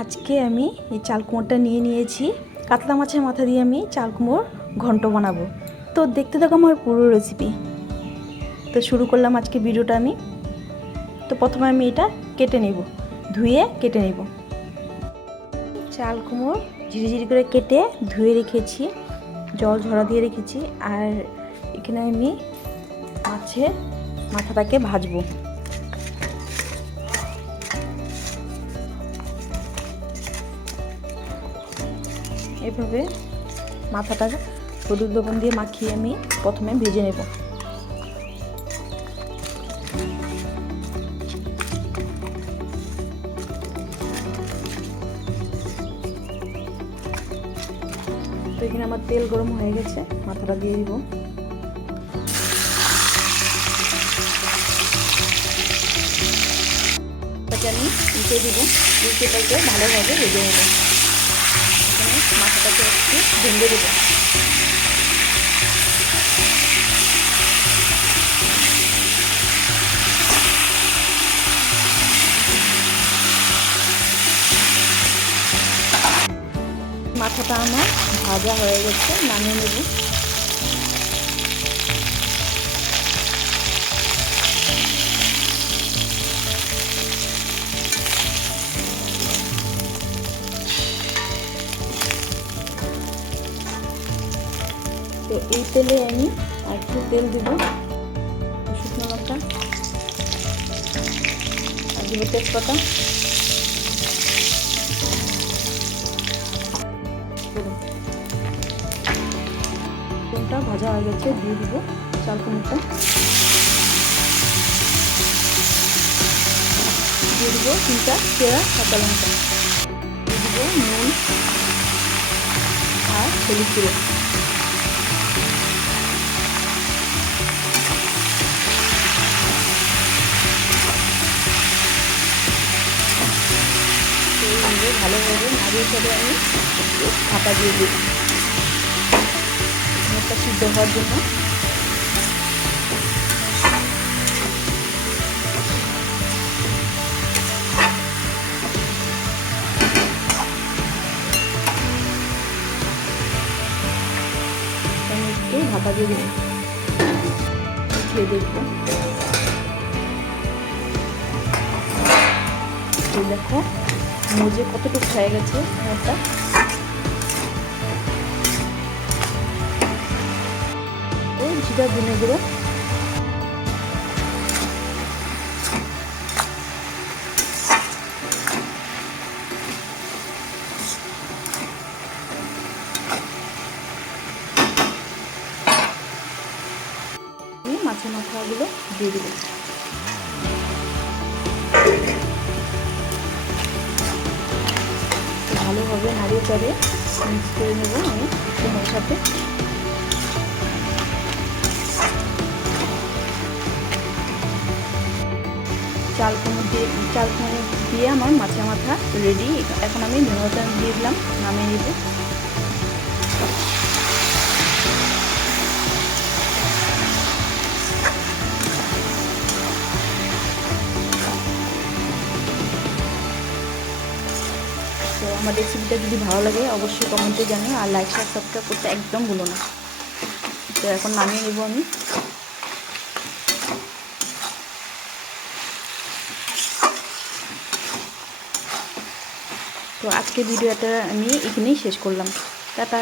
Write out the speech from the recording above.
আজকে আমি এই চাল কুমোরটা নিয়ে নিয়েছি। কাতলা মাছের মাথা দিয়ে আমি চাল কুমোর ঘন্ট বানাবো। তো দেখতে থাকো আমার পুরো রেসিপি তো শুরু করলাম আজকে ভিডিওটা আমি। তো প্রথমে আমি এটা কেটে নেব, ধুয়ে কেটে নেব। চাল কুমোর ঝিরিঝিরি করে কেটে ধুয়ে রেখেছি, জল ঝরা দিয়ে রেখেছি, আর এখানে আমি মাছের মাথাটাকে ভাজবো। এভাবে মাথাটা হলুদ লবণ দিয়ে মাখিয়ে আমি প্রথমে ভেজে নেব। তো এখানে আমার তেল গরম হয়ে গেছে, মাথাটা দিয়ে দিব। আমি উল্টে দিব, উল্টে পাল্টে ভালোভাবে ভেজে নেব। মাথাটাকে একটু ভেঙে দেবো। মাথাটা আমার ভাজা হয়ে গেছে নামিয়ে নেব। তো এই তেলে আমি আর একটু তেল দেব। শুকনো লঙ্কা আর দেবো তেজপাতা। কোনটা ভাজা হয়ে গেছে, দিয়ে দিব চাল কুমড়োটা দিয়ে দিব তিনটা চেরা কাঁচা লঙ্কা। দিয়ে দিব নুন আর হলুদ গুঁড়ো। ভালোভাবে নাড়িয়ে চলে আমি ঢাকা দিয়ে দিই। একটা সিদ্ধ হওয়ার জন্য। দেখো মজে কতটুকু হয়ে গেছে একটা। ও জিরা ধনে গুঁড়ো। মাছের মাথাগুলো দিয়ে দেবো ভালোভাবে নাড়িয়ে চড়ে মিক্স করে নেব আমি কুমড়োর সাথে। চাল কুমড়ো দিয়ে, চাল কুমড়ো দিয়ে আমার মাছের মাথা রেডি এখন আমি ধনেপাতা দিয়ে দিলাম, নামিয়ে নেব। আমার রেসিপিটা যদি ভালো লাগে, অবশ্যই কমেন্টে জানিও আর লাইক শেয়ার সাবস্ক্রাইব করতে একদম ভুলো না। তো এখন নামিয়ে নেব আমি। তো আজকে ভিডিওটা আমি এখানেই শেষ করলাম। টাটা।